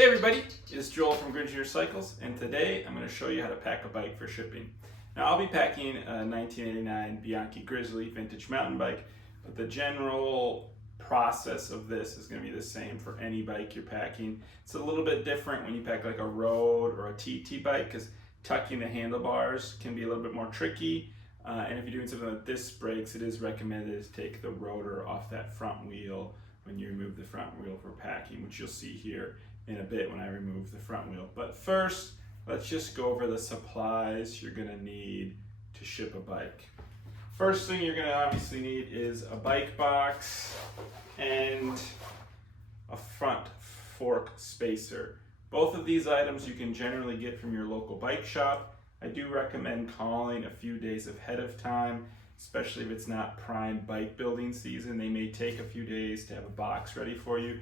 Hey everybody, it's Joel from Gringier Cycles, and today I'm going to show you how to pack a bike for shipping. Now I'll be packing a 1989 Bianchi Grizzly vintage mountain bike, but the general process of this is going to be the same for any bike you're packing. It's a little bit different when you pack like a road or a TT bike because tucking the handlebars can be a little bit more tricky. And if you're doing something like disc brakes, it is recommended to take the rotor off that front wheel when you remove the front wheel for packing, which you'll see here in a bit when I remove the front wheel. But first, let's just go over the supplies you're gonna need to ship a bike. First thing you're gonna obviously need is a bike box and a front fork spacer. Both of these items you can generally get from your local bike shop. I do recommend calling a few days ahead of time, especially if it's not prime bike building season. They may take a few days to have a box ready for you,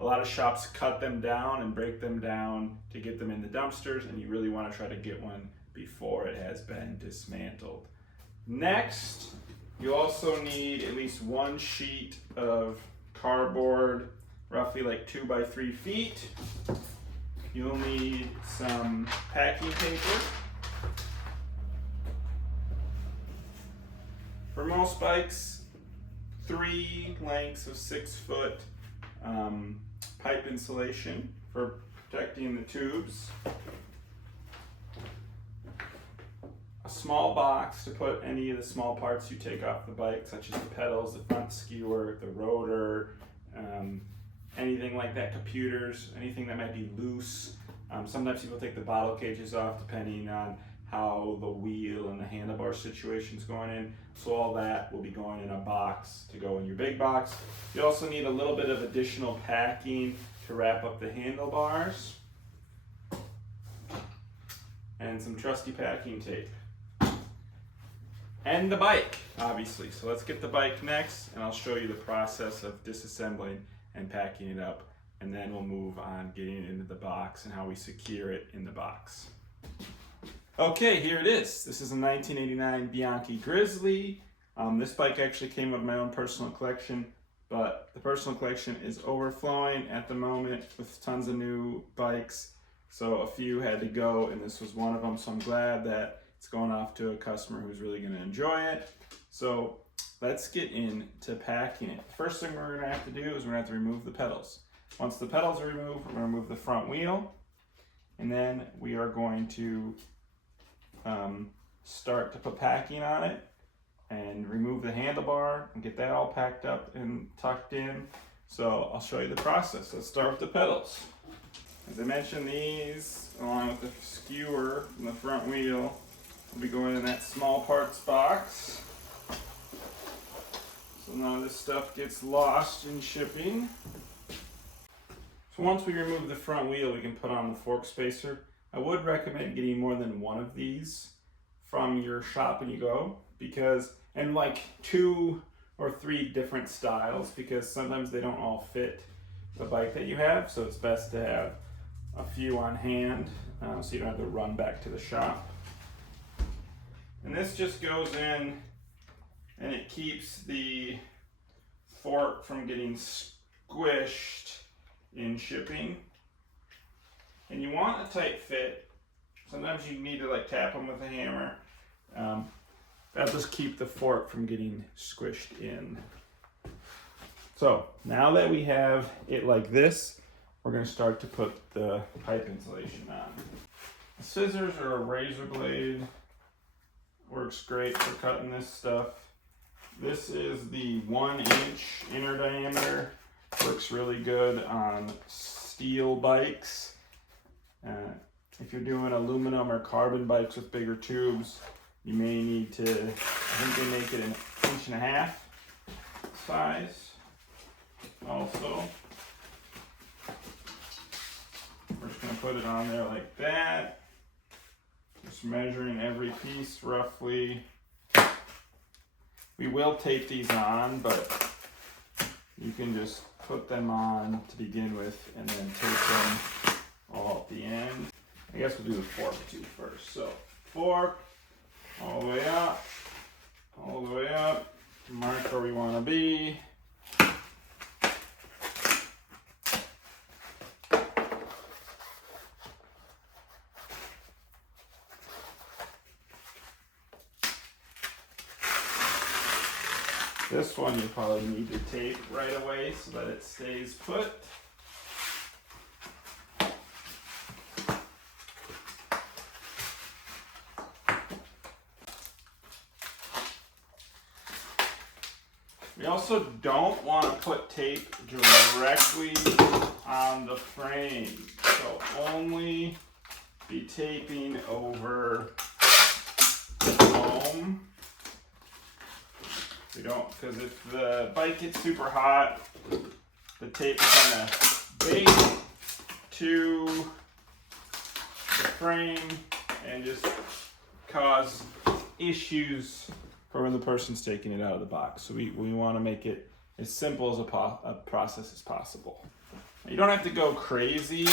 a lot of shops cut them down and break them down to get them in the dumpsters, and you really want to try to get one before it has been dismantled. Next, you also need at least one sheet of cardboard, roughly like 2 by 3 feet. You'll need some packing paper. For most bikes, 3 lengths of 6-foot pipe insulation for protecting the tubes. A small box to put any of the small parts you take off the bike, such as the pedals, the front skewer, the rotor, anything like that, computers, anything that might be loose. Sometimes people take the bottle cages off depending on how the wheel and the handlebar situation is going in. So all that will be going in a box to go in your big box. You also need a little bit of additional packing to wrap up the handlebars and some trusty packing tape. And the bike, obviously. So let's get the bike next, and I'll show you the process of disassembling and packing it up, and then we'll move on getting it into the box and how we secure it in the box. Okay, here it is. This is a 1989 Bianchi Grizzly. This bike actually came with my own personal collection, but the personal collection is overflowing at the moment with tons of new bikes. So a few had to go, and this was one of them. So I'm glad that it's going off to a customer who's really going to enjoy it. So let's get into packing it. First thing we're going to have to do is we're going to have to remove the pedals. Once the pedals are removed, we're going to remove the front wheel, and then we are going to start to put packing on it and remove the handlebar and get that all packed up and tucked in. So I'll show you the process. Let's start with the pedals. As I mentioned, these, along with the skewer and the front wheel, will be going in that small parts box, so none of this stuff gets lost in shipping. So once we remove the front wheel, we can put on the fork spacer. I would recommend getting more than one of these from your shop when you go, and like 2 or 3 different styles, because sometimes they don't all fit the bike that you have. So it's best to have a few on hand so you don't have to run back to the shop. And this just goes in and it keeps the fork from getting squished in shipping. And you want a tight fit. Sometimes you need to like tap them with a hammer. That'll just keep the fork from getting squished in. So now that we have it like this, we're going to start to put the pipe insulation on. A scissors or a razor blade works great for cutting this stuff. This is the 1-inch inner diameter. Works really good on steel bikes. If you're doing aluminum or carbon bikes with bigger tubes, you may need to, I think they make it an 1.5 inch size also. We're just going to put it on there like that. Just measuring every piece roughly. We will tape these on, but you can just put them on to begin with and then tape them all at the end. I guess we'll do the fork too first. So fork, all the way up, mark where we want to be. This one you probably need to tape right away so that it stays put. We also don't want to put tape directly on the frame. So only be taping over the foam. We don't, because if the bike gets super hot, the tape kind of bake to the frame and just cause issues for when the person's taking it out of the box. So we want to make it as simple as a process as possible. You don't have to go crazy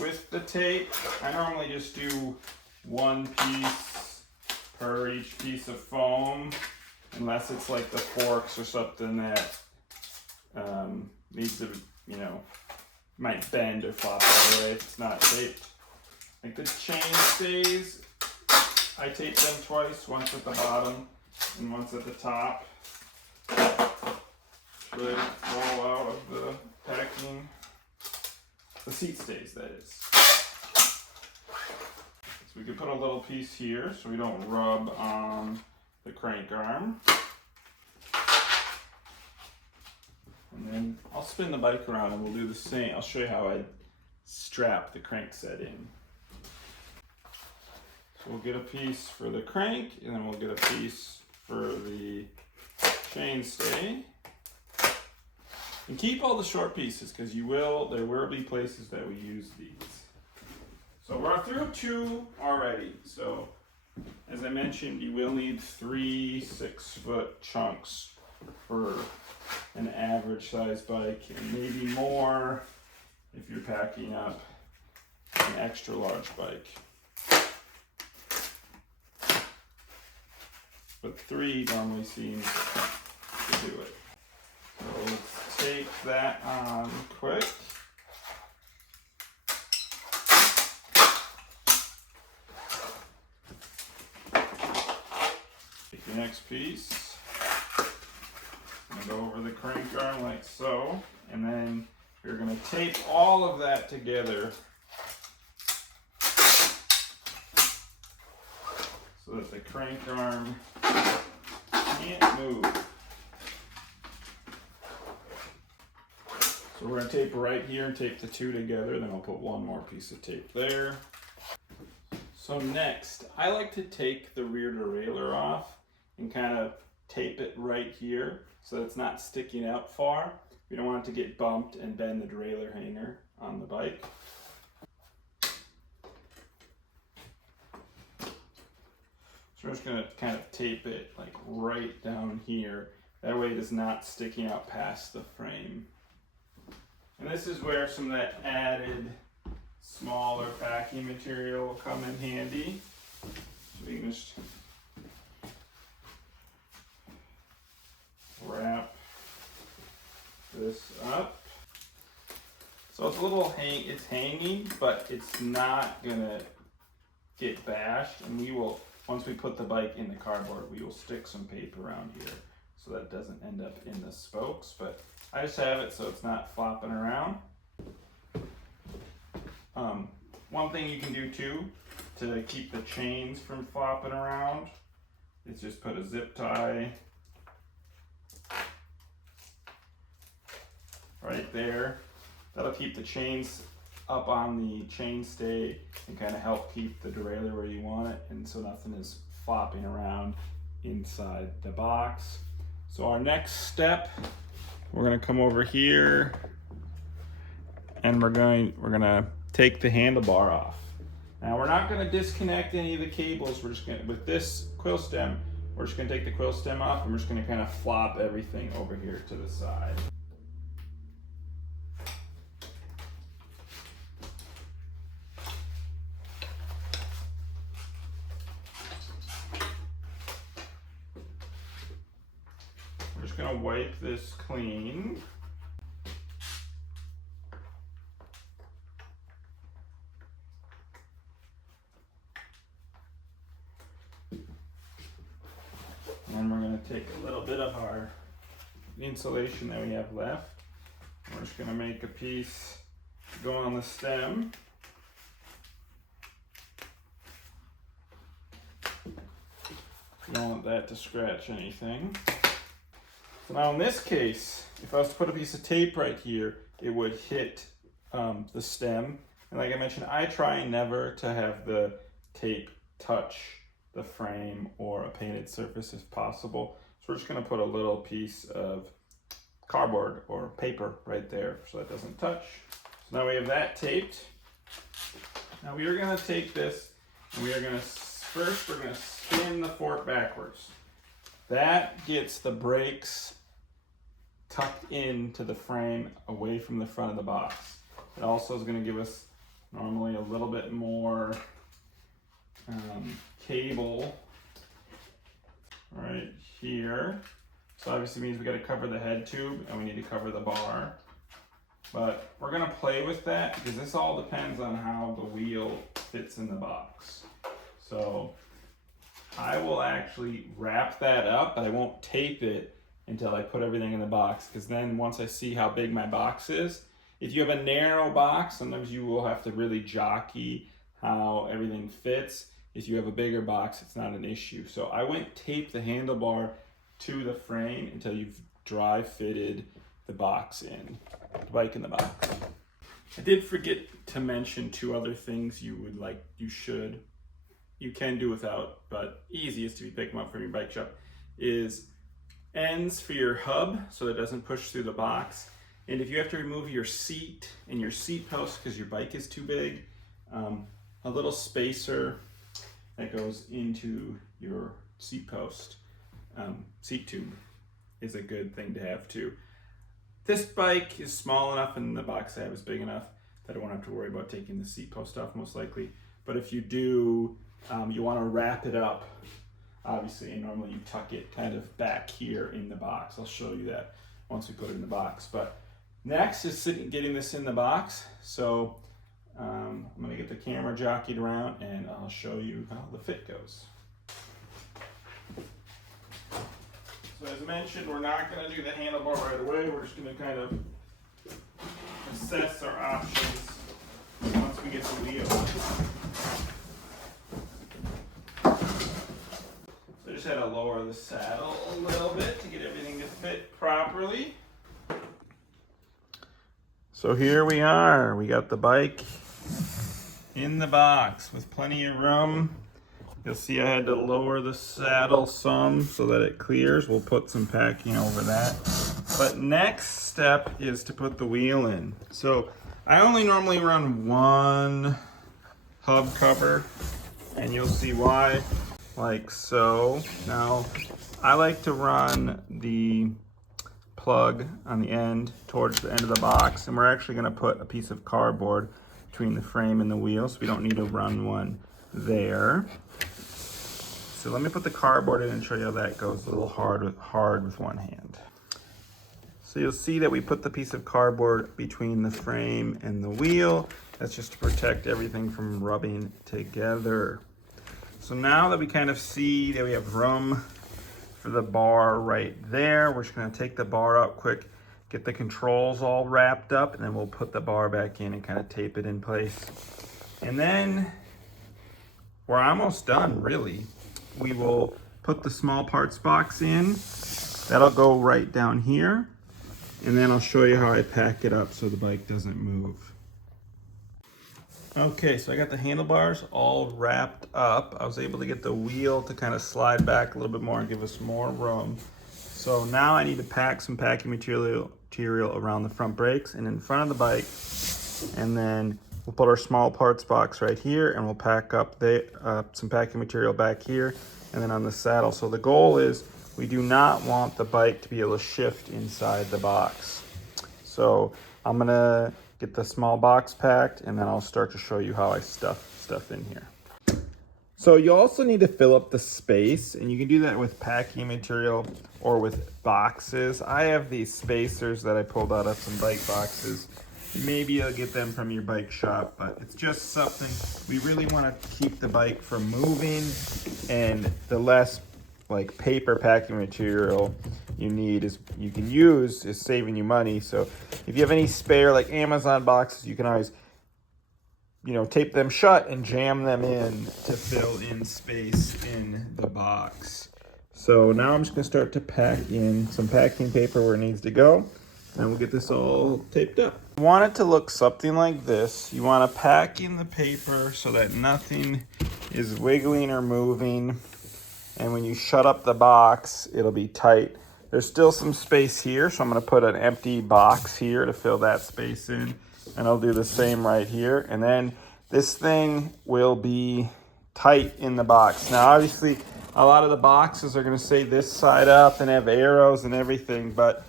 with the tape. I normally just do one piece per each piece of foam, unless it's like the forks or something that needs to, might bend or flop out of the way if it's not taped. Like the chain stays, I tape them twice, once at the bottom and once at the top. So they don't fall out of the packing. The seat stays, that is. So we could put a little piece here so we don't rub on the crank arm. And then I'll spin the bike around and we'll do the same. I'll show you how I strap the crank set in. So we'll get a piece for the crank and then we'll get a piece for the chainstay. And keep all the short pieces because there will be places that we use these. So we're through 2 already. So as I mentioned, you will need 3 6-foot chunks for an average size bike and maybe more if you're packing up an extra large bike. But 3 normally seems to do it. So let's take that on quick. Take the next piece and go over the crank arm like so. And then you're going to tape all of that together so that the crank arm can't move. So we're going to tape right here and tape the 2 together, then I'll put one more piece of tape there. So next, I like to take the rear derailleur off and kind of tape it right here so that it's not sticking out far. We don't want it to get bumped and bend the derailleur hanger on the bike. So we're just going to kind of tape it like right down here. That way it is not sticking out past the frame. And this is where some of that added smaller packing material will come in handy. So we can just wrap this up. So it's a little it's hanging, but it's not gonna get bashed, and we will, once we put the bike in the cardboard, we will stick some paper around here so that it doesn't end up in the spokes, but I just have it so it's not flopping around. One thing you can do too to keep the chains from flopping around is just put a zip tie right there. That'll keep the chains up on the chainstay and kind of help keep the derailleur where you want it, and so nothing is flopping around inside the box. So our next step, we're going to come over here and we're going to take the handlebar off. Now we're not going to disconnect any of the cables. We're just going to, with this quill stem, we're just going to take the quill stem off and we're just going to kind of flop everything over here to the side. We're just going to wipe this clean. And we're going to take a little bit of our insulation that we have left. We're just gonna make a piece go on the stem. You don't want that to scratch anything. So now in this case, if I was to put a piece of tape right here, it would hit the stem. And like I mentioned, I try never to have the tape touch the frame or a painted surface if possible. So we're just gonna put a little piece of cardboard or paper right there so that doesn't touch. So now we have that taped. Now we are gonna take this and we are gonna, first we're gonna spin the fork backwards. That gets the brakes tucked into the frame away from the front of the box. It also is gonna give us normally a little bit more cable right here. So obviously means we got to cover the head tube and we need to cover the bar. But we're going to play with that because this all depends on how the wheel fits in the box. So I will actually wrap that up, but I won't tape it until I put everything in the box, because then once I see how big my box is, if you have a narrow box, sometimes you will have to really jockey how everything fits. If you have a bigger box, it's not an issue. So I wouldn't tape the handlebar to the frame until you've dry fitted the box in, the bike in the box. I did forget to mention two other things you can do without, but easiest if you pick them up from your bike shop, is ends for your hub so that it doesn't push through the box. And if you have to remove your seat and your seat post because your bike is too big, a little spacer that goes into your seat post, seat tube, is a good thing to have too. This bike is small enough and the box I have is big enough that I won't have to worry about taking the seat post off most likely. But if you do, you want to wrap it up, obviously, and normally you tuck it kind of back here in the box. I'll show you that once we put it in the box. But next is getting this in the box. So I'm going to get the camera jockeyed around and I'll show you how the fit goes. So as mentioned, we're not going to do the handlebar right away. We're just going to kind of assess our options once we get the wheel. So I just had to lower the saddle a little bit to get everything to fit properly. So here we are. We got the bike in the box with plenty of room. You'll see I had to lower the saddle some so that it clears. We'll put some packing over that. But next step is to put the wheel in. So I only normally run one hub cover, and you'll see why, like so. Now, I like to run the plug on the end towards the end of the box, and we're actually gonna put a piece of cardboard between the frame and the wheel, so we don't need to run one there. So let me put the cardboard in and show you how that goes. A little hard with one hand. So you'll see that we put the piece of cardboard between the frame and the wheel. That's just to protect everything from rubbing together. So now that we kind of see that we have room for the bar right there, we're just gonna take the bar out quick, get the controls all wrapped up, and then we'll put the bar back in and kind of tape it in place. And then we're almost done, really. We will put the small parts box in. That'll go right down here. And then I'll show you how I pack it up so the bike doesn't move. Okay, so I got the handlebars all wrapped up. I was able to get the wheel to kind of slide back a little bit more and give us more room. So now I need to pack some packing material around the front brakes and in front of the bike. And then we'll put our small parts box right here, and we'll pack up some packing material back here and then on the saddle. So the goal is we do not want the bike to be able to shift inside the box. So I'm gonna get the small box packed, and then I'll start to show you how I stuff stuff in here. So you also need to fill up the space, and you can do that with packing material or with boxes. I have these spacers that I pulled out of some bike boxes. Maybe you'll get them from your bike shop, but it's just something we really want to keep the bike from moving, and the less like paper packing material you need is saving you money. So if you have any spare like Amazon boxes, you can always, you know, tape them shut and jam them in to fill in space in the box. So now I'm just gonna start to pack in some packing paper where it needs to go, and we'll get this all taped up. You want it to look something like this. You wanna pack in the paper so that nothing is wiggling or moving. And when you shut up the box, it'll be tight. There's still some space here, so I'm gonna put an empty box here to fill that space in. And I'll do the same right here. And then this thing will be tight in the box. Now, obviously, a lot of the boxes are gonna say this side up and have arrows and everything, but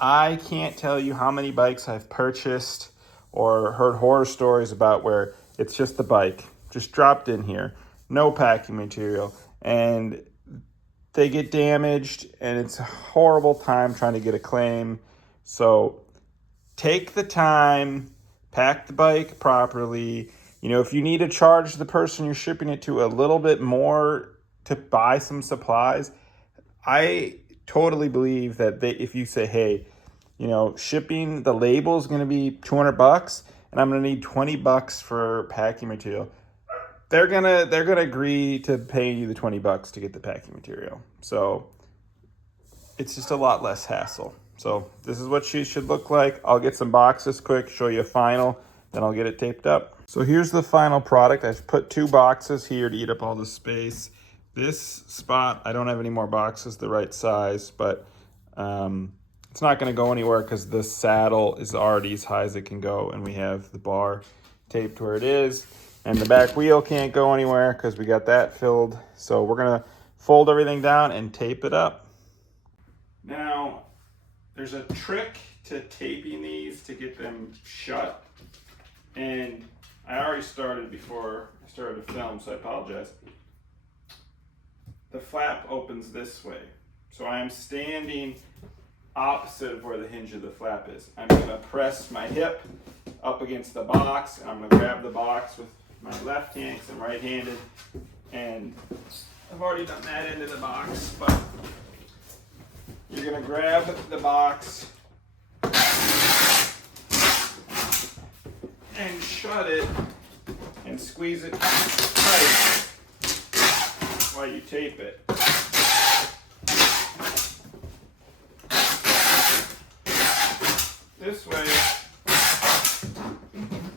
I can't tell you how many bikes I've purchased or heard horror stories about where it's just the bike, just dropped in here, no packing material, and they get damaged, and it's a horrible time trying to get a claim. So take the time, pack the bike properly. You know, if you need to charge the person you're shipping it to a little bit more to buy some supplies, I totally believe that if you say, hey, you know, shipping the label is going to be $200 and I'm going to need $20 for packing material, they're gonna agree to paying you the $20 to get the packing material. So it's just a lot less hassle. So this is what she should look like. I'll get some boxes quick, show you a final, then I'll get it taped up. So here's the final product. I've put 2 boxes here to eat up all the space. This spot, I don't have any more boxes the right size, but it's not gonna go anywhere because the saddle is already as high as it can go, and we have the bar taped where it is. And the back wheel can't go anywhere because we got that filled. So we're gonna fold everything down and tape it up. Now, there's a trick to taping these to get them shut. And I already started before I started to film, so I apologize. The flap opens this way. So I am standing opposite of where the hinge of the flap is. I'm gonna press my hip up against the box, and I'm gonna grab the box with my left hand because I'm right-handed, and I've already done that end of the box, but you're gonna grab the box and shut it and squeeze it tight while you tape it. This way,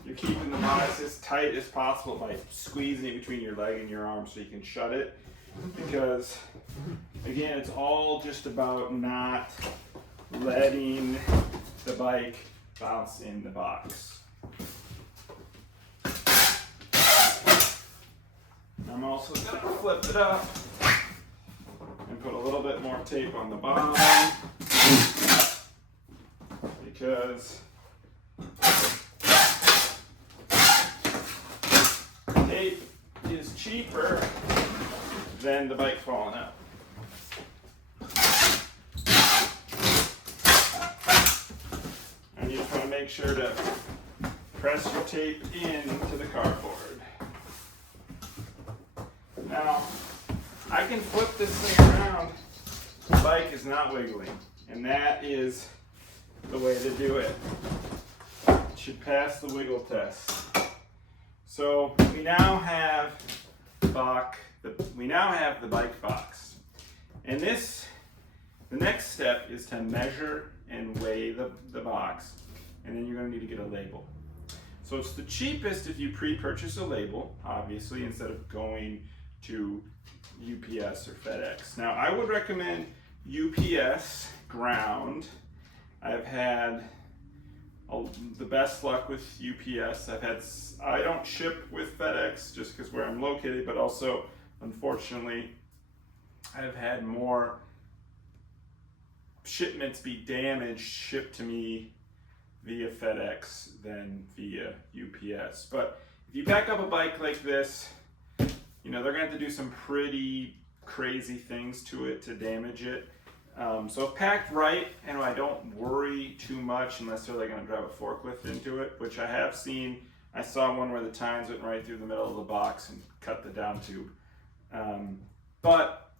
you're keeping the box as tight as possible by squeezing it between your leg and your arm so you can shut it. Because, again, it's all just about not letting the bike bounce in the box. I'm also going to flip it up and put a little bit more tape on the bottom because tape is cheaper than the bike falling out. And you just want to make sure to press your tape into the cardboard. Now, I can flip this thing around. The bike is not wiggling, and that is the way to do it. It should pass the wiggle test. So we now have the bike box, and the next step is to measure and weigh the box, and then you're going to need to get a label. So it's the cheapest if you pre-purchase a label, obviously, instead of going to UPS or FedEx. Now, I would recommend UPS ground. I've had the best luck with UPS. I don't ship with FedEx just because where I'm located, but also, unfortunately, I've had more shipments be damaged shipped to me via FedEx than via UPS. But if you pack up a bike like this, you know, they're going to have to do some pretty crazy things to it to damage it. So if packed right, and I don't worry too much unless they're like going to drive a forklift into it, which I have seen. I saw one where the tines went right through the middle of the box and cut the down tube. But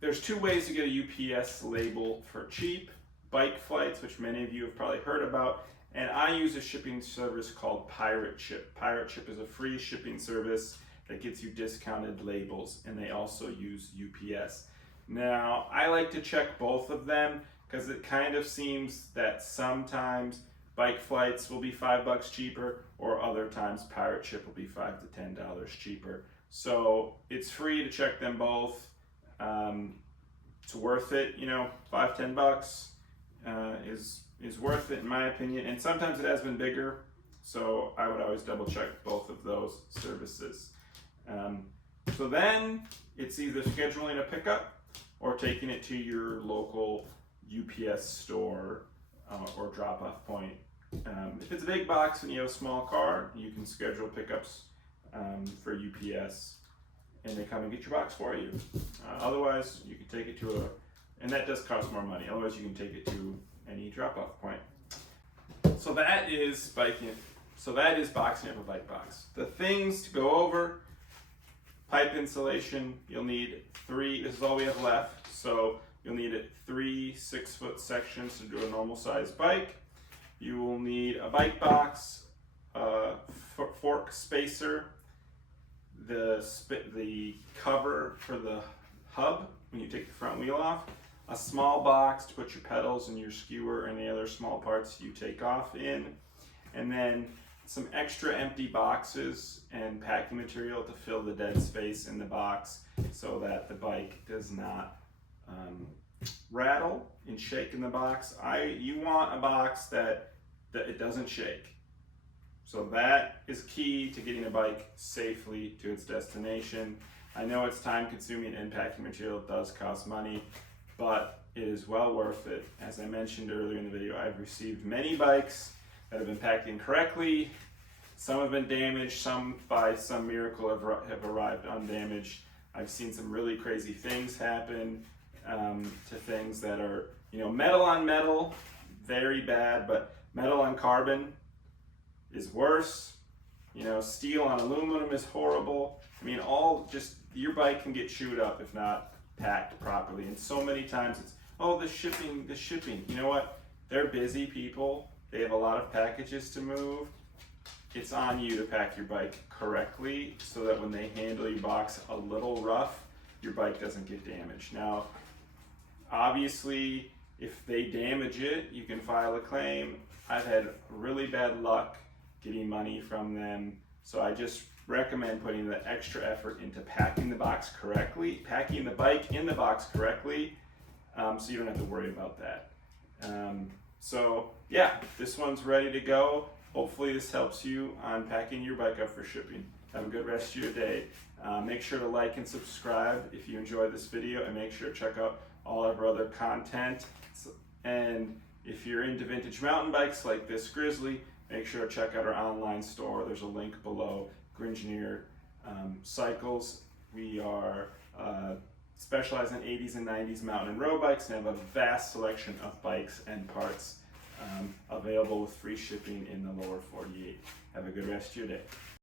there's two ways to get a UPS label for cheap. Bike Flights, which many of you have probably heard about, and I use a shipping service called Pirate Ship. Pirate Ship is a free shipping service that gets you discounted labels, and they also use UPS. Now, I like to check both of them because it kind of seems that sometimes Bike Flights will be $5 cheaper, or other times Pirate Ship will be $5 to $10 cheaper. So it's free to check them both. It's worth it, you know, $5-10 is worth it in my opinion. And sometimes it has been bigger, so I would always double check both of those services. So then it's either scheduling a pickup or taking it to your local UPS store or drop-off point. If it's a big box and you have a small car, you can schedule pickups for UPS, and they come and get your box for you. Otherwise, you can take it to and that does cost more money. Otherwise, you can take it to any drop-off point. So that is biking. So that is boxing up a bike box. The things to go over: pipe insulation. You'll need 3. This is all we have left. So you'll need 3 6-foot sections to do a normal size bike. You will need a bike box, a fork spacer, the cover for the hub when you take the front wheel off, a small box to put your pedals and your skewer and any other small parts you take off in, and then some extra empty boxes and packing material to fill the dead space in the box so that the bike does not rattle and shake in the box. You want a box that it doesn't shake. So that is key to getting a bike safely to its destination. I know it's time consuming and packing material does cost money, but it is well worth it. As I mentioned earlier in the video, I've received many bikes that have been packed incorrectly. Some have been damaged, some by some miracle have arrived undamaged. I've seen some really crazy things happen to things that are, you know, metal on metal, very bad, but metal on carbon is worse. You know, steel on aluminum is horrible. I mean, your bike can get chewed up if not packed properly. And so many times it's, oh, the shipping. You know what? They're busy people. They have a lot of packages to move. It's on you to pack your bike correctly so that when they handle your box a little rough, your bike doesn't get damaged. Now, obviously, if they damage it, you can file a claim. I've had really bad luck getting money from them, so I just recommend putting the extra effort into packing the box correctly, packing the bike in the box correctly, so you don't have to worry about that. So yeah, this one's ready to go. Hopefully this helps you on packing your bike up for shipping. Have a good rest of your day. Make sure to like and subscribe if you enjoyed this video, and make sure to check out all of our other content. And if you're into vintage mountain bikes like this Grizzly, make sure to check out our online store. There's a link below, Gringineer Cycles. We are specialize in 80s and 90s mountain and road bikes and have a vast selection of bikes and parts available with free shipping in the lower 48. Have a good rest of your day.